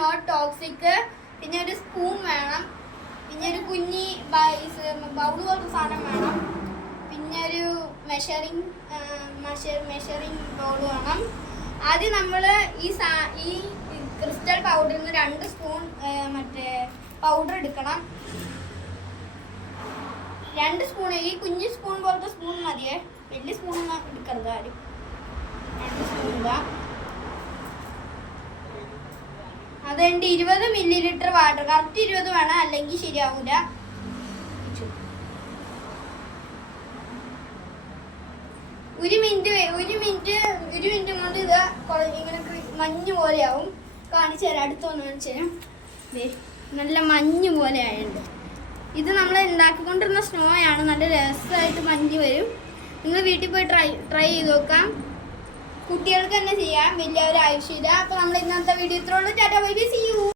Not toxic. പിന്നെ ഒരു spoon വേണം. പിന്നെ ഒരു കുഞ്ഞി ബൗൾ പോലത്തെ സാധനം വേണം. പിന്നെ ഒരു മെഷറിംഗ് ബൗൾ വേണം. ആദ്യം നമ്മൾ ഈ ക്രിസ്റ്റൽ പൗഡറിൽ നിന്ന് 2 സ്പൂൺ മറ്റേ പൗഡർ എടുക്കണം. 2 സ്പൂൺ. ഈ കുഞ്ഞു സ്പൂൺ പോലത്തെ സ്പൂൺ മതിയേ, വലിയ സ്പൂണൊന്നും എടുക്കരുത് ആരും. 2 സ്പൂൺ ഇടാം. അത് കഴിഞ്ഞിട്ട് 20 ml വാട്ടർ. കറക്റ്റ് 20 വേണം, അല്ലെങ്കിൽ ശരിയാവൂല. 1 മിനിറ്റ് കൊണ്ട് ഇത് ഇങ്ങനെ മഞ്ഞ് പോലെയാവും. കാണിച്ചു തരാം, അടുത്തൊന്ന് കാണിച്ചു തരാം. നല്ല മഞ്ഞ് പോലെ ആയുണ്ട്. ഇത് നമ്മൾ ഉണ്ടാക്കിക്കൊണ്ടിരുന്ന സ്നോയാണ്. നല്ല രസമായിട്ട് മഞ്ഞ് വരും. നിങ്ങൾ വീട്ടിൽ പോയി ട്രൈ ചെയ്ത് നോക്കാം. കുട്ടികൾക്ക് തന്നെ ചെയ്യാം, വലിയ ഒരു ആവശ്യമില്ല. അപ്പോൾ നമ്മൾ ഇന്നത്തെ വീഡിയോ ഇത്രയുള്ളൂ. Tata bye bye, see U.